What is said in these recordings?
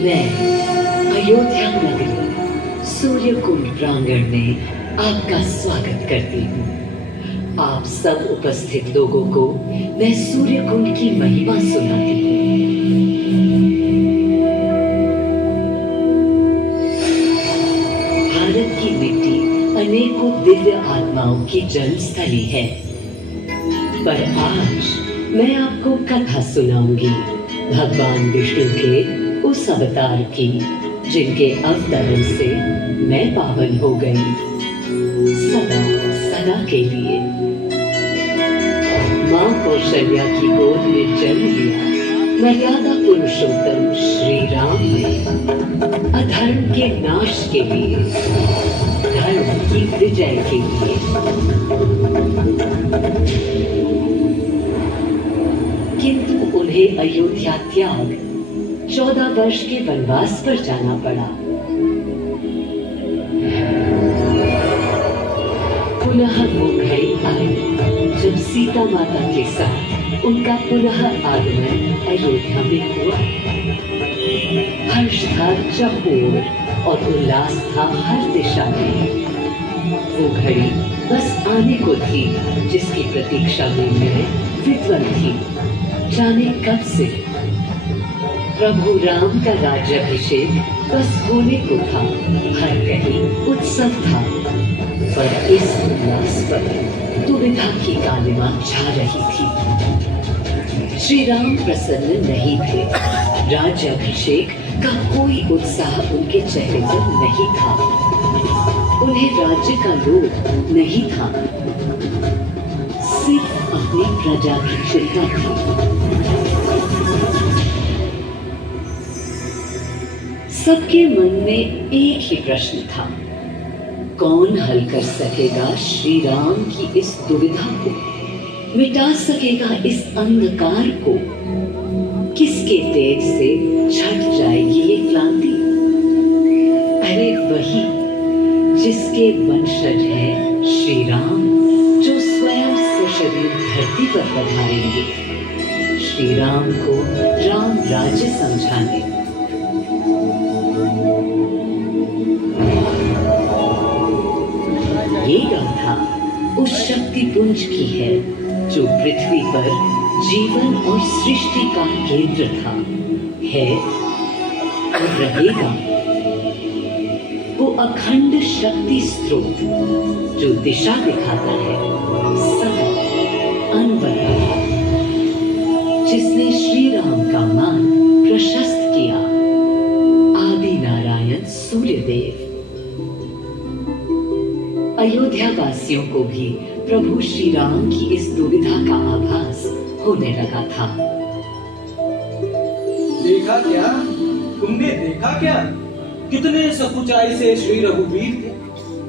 मैं अयोध्या नगरी सूर्यकुंड प्रांगण में आपका स्वागत करती हूँ। आप सब उपस्थित लोगों को मैं सूर्यकुंड की महिमा सुनाती हूँ। भारत की मिट्टी अनेकों दिव्य आत्माओं की जन्मस्थली है, पर आज मैं आपको कथा सुनाऊंगी भगवान विष्णु के उस अवतार की, जिनके अवतरण से मैं पावन हो गई सदा सदा के लिए। माँ कौशल्या की गोद में जन्म लिया मर्यादा पुरुषोत्तम श्री राम ने अधर्म के नाश के लिए, धर्म की विजय के लिए। किंतु उन्हें अयोध्या त्याग 14 वर्ष के वनवास पर जाना पड़ा। पुनः वो घड़ी आई जब सीता माता के साथ उनका पुनः आगमन अयोध्या में हुआ। हर्ष था चहुओर और उल्लास था हर दिशा में। वो घड़ी बस आने को थी जिसकी प्रतीक्षा में मैं विद्वल थी, जाने कब से। प्रभु राम का राज्याभिषेक बस होने को था, हर कहीं उत्सव था, पर इस उल्लास पर दुविधा की कालिमा छा रही थी। श्री राम प्रसन्न नहीं थे। राज्याभिषेक का कोई उत्साह उनके चेहरे पर नहीं था। उन्हें राज्य का लोभ नहीं था, सिर्फ अपनी प्रजा की चिंता थी। सबके मन में एक ही प्रश्न था, कौन हल कर सकेगा श्री राम की इस दुविधा को, मिटा सकेगा इस अंधकार को। किसके तेज से छट जाएगी ये क्रांति? अरे वही जिसके वंशज है श्री राम, जो स्वयं सशरीर धरती पर पधारेंगे श्री राम को राम राज्य समझाने। ये गाथा उस शक्ति पुंज की है जो पृथ्वी पर जीवन और सृष्टि का केंद्र था, है और रहेगा। वो अखंड शक्ति स्रोत जो दिशा दिखाता है सदा अनवरत, जिसने श्री राम का मान प्रशस्त किया, आदि नारायण सूर्यदेव। अयोध्या वासियों को भी प्रभु श्री राम की इस दुविधा का आभास होने लगा था। देखा क्या? तुमने देखा क्या? कितने सकुचाई से श्री रघुवीर थे।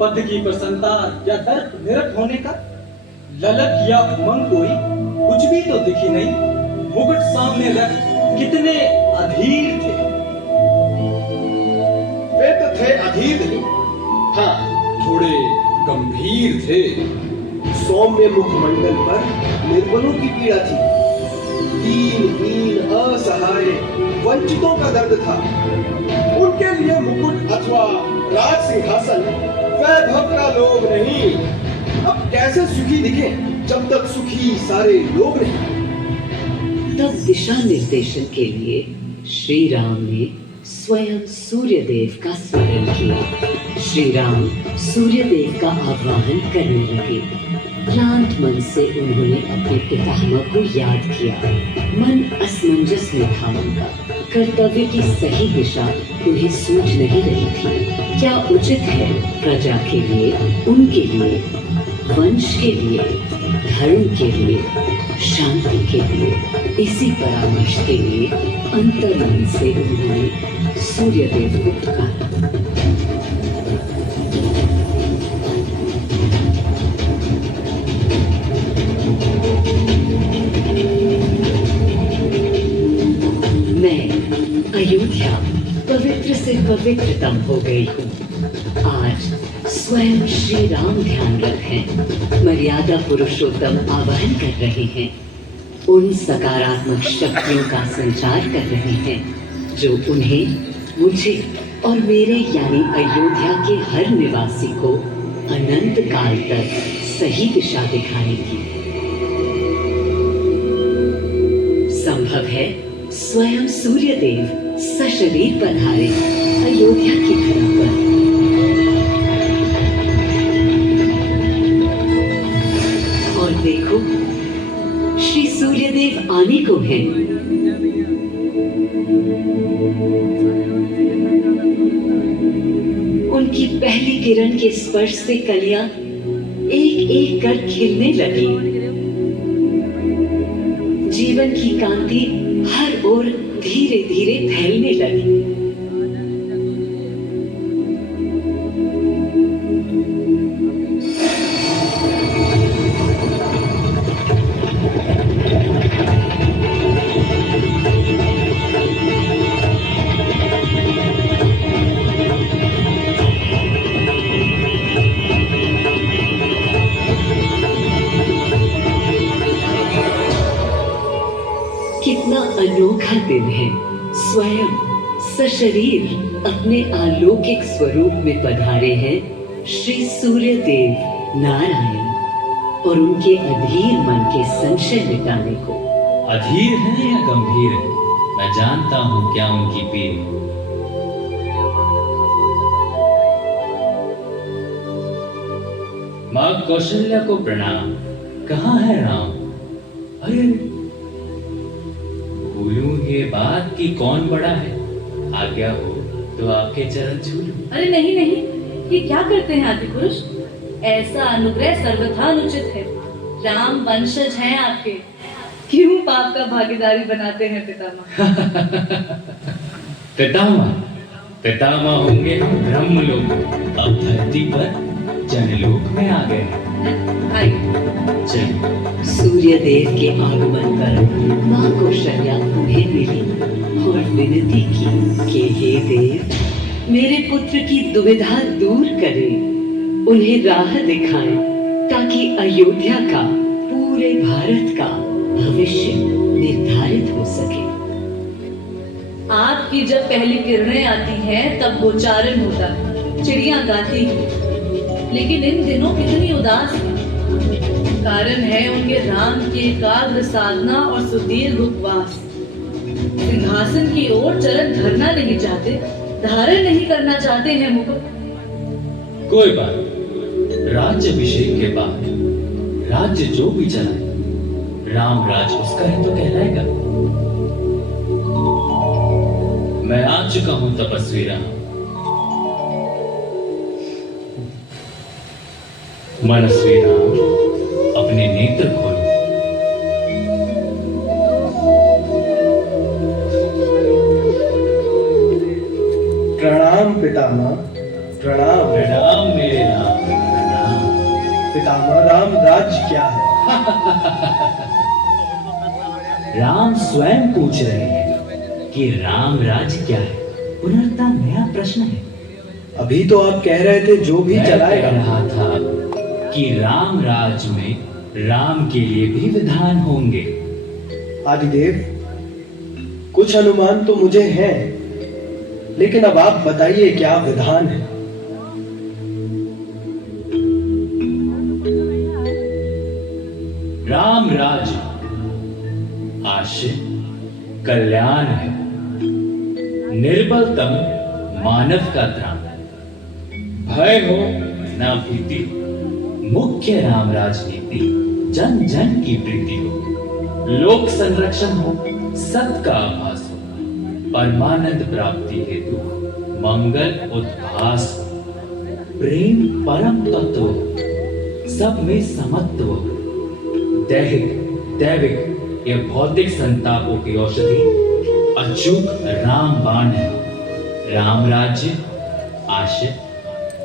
पद की प्रसन्नता या दर्प निरत होने का ललक या उमंग कोई कुछ भी तो दिखी नहीं। मुकुट सामने रख कितने अधीर थे। वे तो थे अधीर ही, हाँ थोड़े गंभीर थे। सौम्य मुखमंडल पर निर्बलों की पीड़ा थी। दीनहीन असहाय वंचितों का दर्द था। उनके लिए मुकुट अथवा राज सिंहासन वैभव का लोभ नहीं। अब कैसे सुखी दिखे जब तक सुखी सारे लोग नहीं। तब दिशा निर्देशन के लिए श्री राम ने स्वयं सूर्यदेव का स्मरण किया। श्री राम सूर्यदेव का आह्वान करने लगे। क्लांत मन से उन्होंने अपने पितामह को याद किया। मन असमंजस में था उनका। कर्तव्य की सही दिशा उन्हें सूझ नहीं रही थी। क्या उचित है प्रजा के लिए, उनके लिए, वंश के लिए, धर्म के लिए, शांति के लिए। इसी परामर्श के लिए अंतर्मन से उन्होंने सूर्यदेव को पुकारा। मैं अयोध्या पवित्र से पवित्रतम हो गई हूँ। आज स्वयं श्री राम ध्यान रखें, मर्यादा पुरुषोत्तम आवाहन कर रहे हैं। उन सकारात्मक शक्तियों का संचार कर रहे हैं जो उन्हें, मुझे और मेरे यानी अयोध्या के हर निवासी को अनंत काल तक सही दिशा दिखाएगी। संभव है स्वयं सूर्यदेव सशरीर पधारे अयोध्या की धरा पर। और देखो, श्री सूर्यदेव आने को हैं। उनकी पहली किरण के स्पर्श से कलियां एक एक कर खिलने लगी। जीवन की कांति हर ओर धीरे धीरे फैलने लगी। कितना अनोखा दिन है। स्वयं सशरीर अपने अलौकिक स्वरूप में पधारे हैं श्री सूर्यदेव नारायण और उनके अधीर मन के संशय मिटाने को। अधीर है या गंभीर है, मैं जानता हूँ क्या उनकी पीर। माँ कौशल्या को प्रणाम। कहाँ है राम? अरे भूलूं ये बात कि कौन बड़ा है। आज्ञा हो तो आपके चरण छू लूं। अरे नहीं नहीं, ये क्या करते हैं आदि पुरुष? ऐसा अनुग्रह सर्वथा अनुचित है। राम वंशज हैं आपके, क्यों पाप का भागीदारी बनाते हैं पितामह? पितामह पितामह होंगे हम ब्रह्मलोक, अब धरती पर जनलोक में आ गए हैं। चलिए। सूर्यदेव के आगमन पर माँ कौशल्या उन्हें मिली और विनती की कि हे देव, मेरे पुत्र की दुविधा दूर करें, उन्हें राह दिखाएं ताकि अयोध्या का, पूरे भारत का भविष्य निर्धारित हो सके। आपकी जब पहली किरणें आती हैं तब गोचारण होता है, चिड़ियां गाती हैं, लेकिन इन दिनों कितनी उदास है। कारण है उनके राम की एकाग्र साधना और सुदीर्घ उपवास। सिंहासन की ओर चरण धरना नहीं चाहते, धारण नहीं करना चाहते हैं मुकुट। कोई बात, राज्य अभिषेक के बाद राज्य जो भी चलाए, राम राज उसका है तो कहलाएगा। मैं आ चुका हूं तपस्वी राम। मनस्वी राम, राम स्वयं पूछ रहे हैं कि राम राज्य क्या है। पुनर्तः नया प्रश्न है। अभी तो आप कह रहे थे जो भी मैं चलाएगा। कह रहा था कि राम राज्य में राम के लिए भी विधान होंगे। आदिदेव, कुछ अनुमान तो मुझे हैं, लेकिन अब आप बताइए क्या विधान है। राम राज्य आश्रय कल्याण है, निर्बलतम मानव का त्राण, भय हो ना भीति हो, मुख्य राम राजनीति जन जन की प्रीति हो, लोक संरक्षण हो, सत का आभास हो, परमानंद प्राप्ति हेतु मंगल उद्भास हो, प्रेम परम तत्व हो, सब में समत्व हो, दैहिक दैविक या भौतिक संतापों की औषधि अचूक राम बाण है। राम राज्य आशय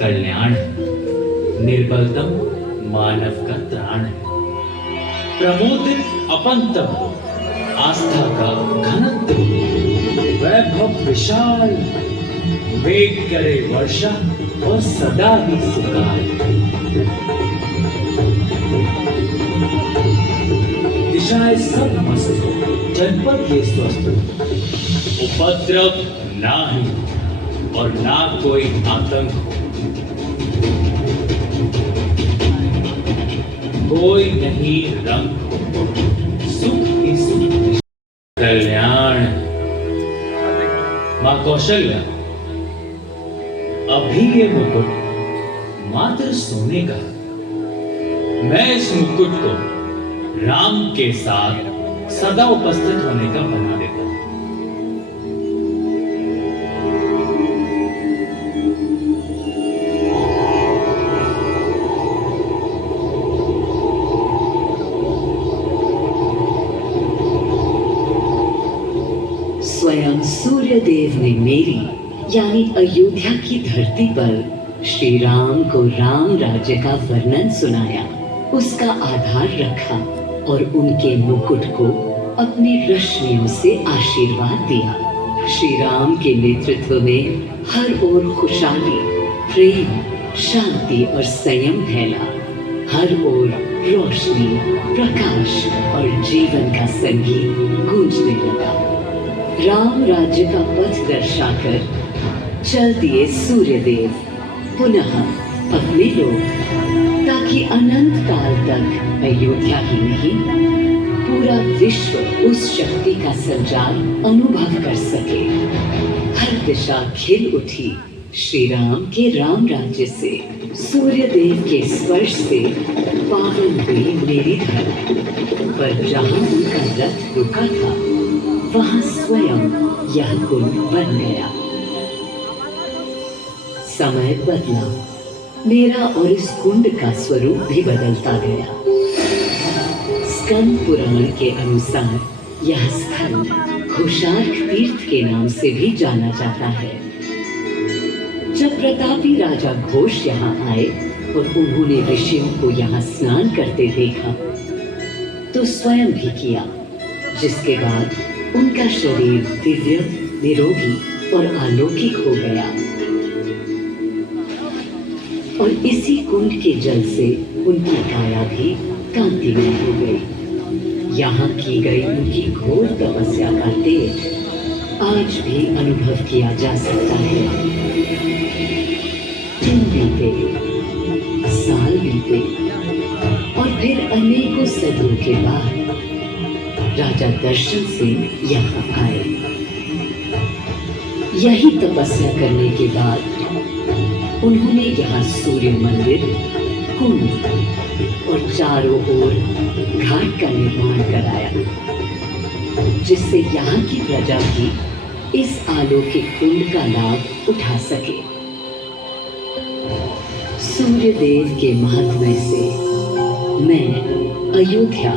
कल्याण है, निर्बलतम मानव का त्राण है, प्रमोदित अपंतव हो, आस्था का घनत्व हो, वैभव विशाल, वेग करे वर्षा और सदा ही सुकाल, दिशाएं सब मस्त हो, जनपद ये स्वस्थ हो, उपद्रव ना ही और ना कोई आतंक हो, कोई नहीं रंग हो, सुख ही सुख, कल्याण। मां कौशल्या, अभी ये मुकुट मात्र सोने का है। मैं इस मुकुट को राम के साथ सदा उपस्थित होने का बना देता हूं। स्वयं सूर्यदेव ने मेरी यानी अयोध्या की धरती पर श्री राम को राम राज्य का वर्णन सुनाया, उसका आधार रखा और उनके मुकुट को अपनी रश्मियों से आशीर्वाद दिया। श्री राम के नेतृत्व में हर ओर खुशहाली, प्रेम, शांति और संयम फैला। हर ओर रोशनी, प्रकाश और जीवन का संगीत गूंजने लगा। राम राज्य का पथ दर्शाकर चल दिए सूर्यदेव पुनः अपने लोग, ताकि अनंत काल तक अयोध्या ही नहीं पूरा विश्व उस शक्ति का संचार अनुभव कर सके। हर दिशा खिल उठी श्री राम के राम राज्य से। सूर्यदेव के स्पर्श से पावन हुई मेरी धरती, पर जहां उनका रथ रुका था वहां स्वयं यह कुंड बन गया। समय बदला, मेरा और इस कुंड का स्वरूप भी बदलता गया। स्कंद पुराण के अनुसार यह स्थल घोषार्क तीर्थ के नाम से भी जाना जाता है। जब प्रतापी राजा घोष यहाँ आए और उन्होंने ऋषियों को यहाँ स्नान करते देखा तो स्वयं भी किया, जिसके बाद उनका शरीर दिव्य, निरोगी और अलौकिक हो गया। और इसी कुंड के जल से उनकी काया भी कांतिमय हो गई। यहाँ की गई उनकी घोर तपस्या का तेज आज भी अनुभव किया जा सकता है। दिन बीते, साल बीते और फिर अनेकों सदियों के बाद राजा दर्शन से यहाँ आए। यही तपस्या करने के बाद उन्होंने यहाँ सूर्य मंदिर, कुंड और चारों ओर घाट का निर्माण कराया, जिससे यहाँ की प्रजा भी इस अलौकिक कुंड का लाभ उठा सके। सूर्यदेव के महात्म्य से मैं अयोध्या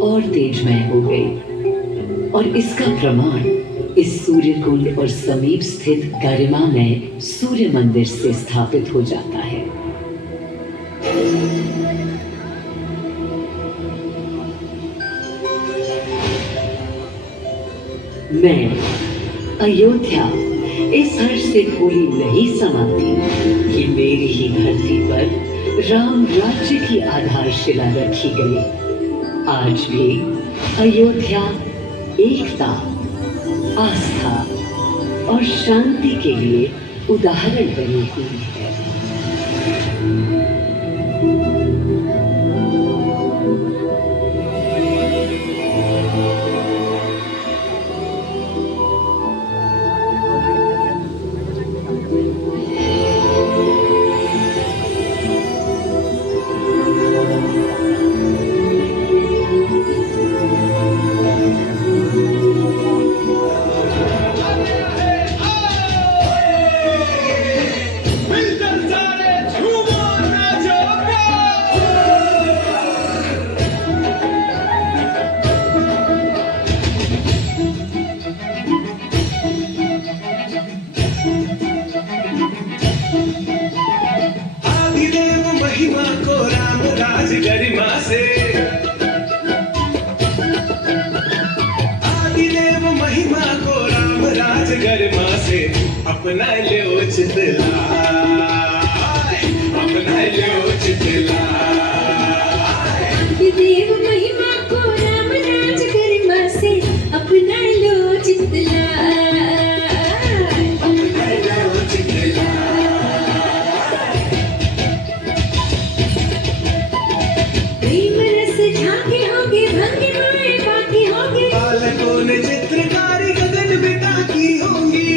और तेजमय हो गई, और इसका प्रमाण इस सूर्य कुंड और समीप स्थित गरिमामय सूर्य मंदिर से स्थापित हो जाता है। मैं अयोध्या इस हर्ष से भूली नहीं समाती कि मेरी ही धरती पर राम राज्य की आधारशिला रखी गई। आज भी अयोध्या एकता, आस्था और शांति के लिए उदाहरण बनी हुई है। मिलकर सारे झूमो नाचो आदिदेव महिमा को राम राज गरिमा से आदिदेव महिमा को राम राज गरिमा से अपना लो चितलाय अपना लो चितलाय देव महिमा को राम राज गरिमा से अपना लो चितलाय अपना लो चितलाय प्रेम रस झांके होंगे भंगिमाएं बाकी होंगे बालकों ने चित्रकारी गगन बिटा की होंगी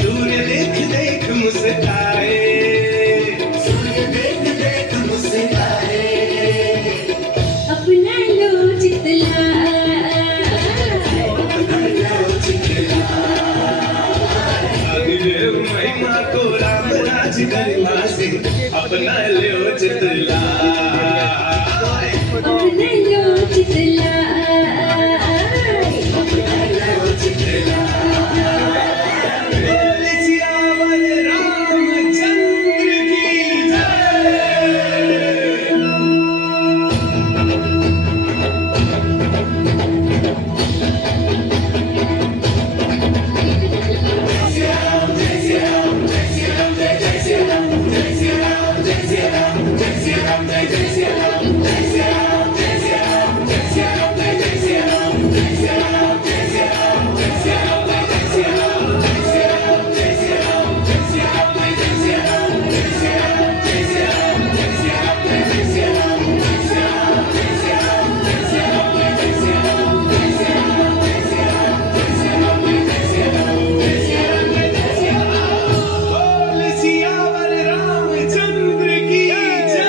सूर्य देख देख मुस्काए अपना लो चितलाय आदिदेव महिमा को राम राज गरिमा से अपना लो चितलाय अपना लो चितलाय बोल सियावर रामचंद्र की जय। बोल सियावर रामचंद्र की जय।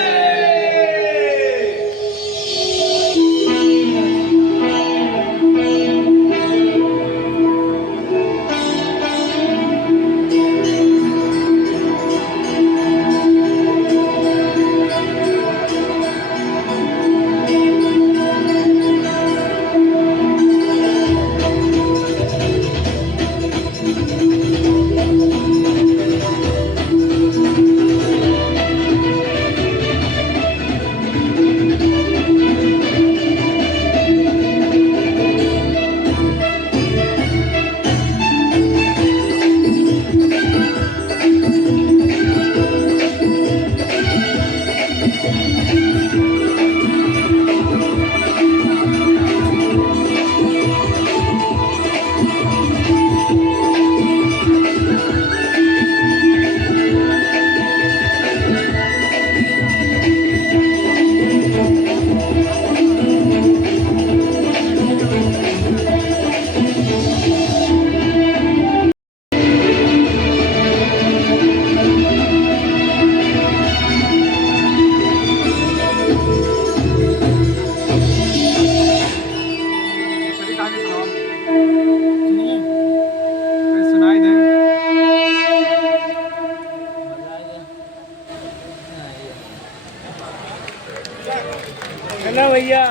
सुनाई दे भैया